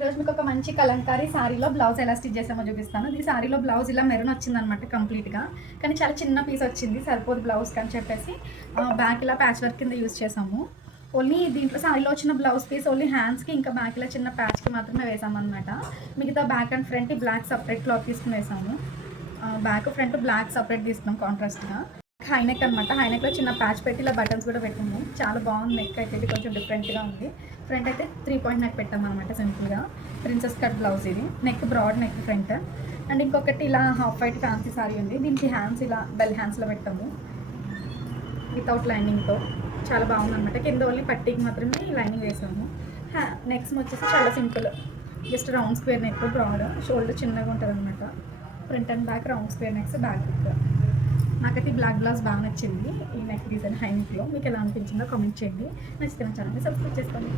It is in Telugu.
ఈరోజు మీకు ఒక మంచి కలంకారీ సారీలో బ్లౌజ్ ఎలా స్టిచ్ చేసామో చూపిస్తాను. ఈ సారీలో బ్లౌజ్ ఇలా మెరూన్ వచ్చిందనమాట కంప్లీట్‌గా. కానీ చాలా చిన్న పీస్ వచ్చింది. సరిపోదు బ్లౌజ్‌కి అని చెప్పేసి బ్యాక్ ఇలా ప్యాచ్ వర్క్ కింద యూజ్ చేసాము. ఓన్లీ దీంట్లో సారీలో వచ్చిన బ్లౌజ్ పీస్ ఓన్లీ హ్యాండ్స్‌కి ఇంకా బ్యాక్ ఇలా చిన్న ప్యాచ్‌కి మాత్రమే వేసామనమాట. మిగతా back and front black separate cloth తీసుకుని వేసాము. బ్యాక్ ఫ్రంట్ బ్లాక్ సెపరేట్ తీసుకున్నాం కాంట్రాస్ట్‌గా. హై నెక్ అనమాట. హై నెక్‌లో చిన్న ప్యాచ్ పెట్టి ఇలా బటన్స్ కూడా పెట్టాము. చాలా బాగుంది. నెక్ అయితే ఇది కొంచెం డిఫరెంట్‌గా ఉంది. ఫ్రంట్ అయితే 3 పాయింట్ నెక్ పెట్టామన్నమాట సింపుల్‌గా. ప్రిన్సెస్ కట్ బ్లౌజ్ ఇది. Neck broad neck front. And ఇంకొకటి ఇలా హాఫ్ వైట్ ఫ్యాన్సీ సారీ ఉంది. దీనికి హ్యాండ్స్ ఇలా బెల్ హ్యాండ్స్లో పెట్టాము వితౌట్ లైనింగ్తో. చాలా బాగుందన్నమాట. కింద ఓన్లీ పట్టీకి మాత్రమే లైనింగ్ వేసాము. నెక్స్ట్ వచ్చేసి చాలా simple, just round square neck broad, shoulder చిన్నగా ఉంటుంది అనమాట. Front and back round square necks back. నాకైతే బ్లాక్ బ్లౌజ్ బాగా నచ్చింది. ఈ నెక్ డిజైన్ హై నెక్లో మీకు ఎలా అనిపించిందో కామెంట్ చేయండి. నచ్చితే నా ఛానల్ని సబ్స్క్రైబ్ చేసుకోండి.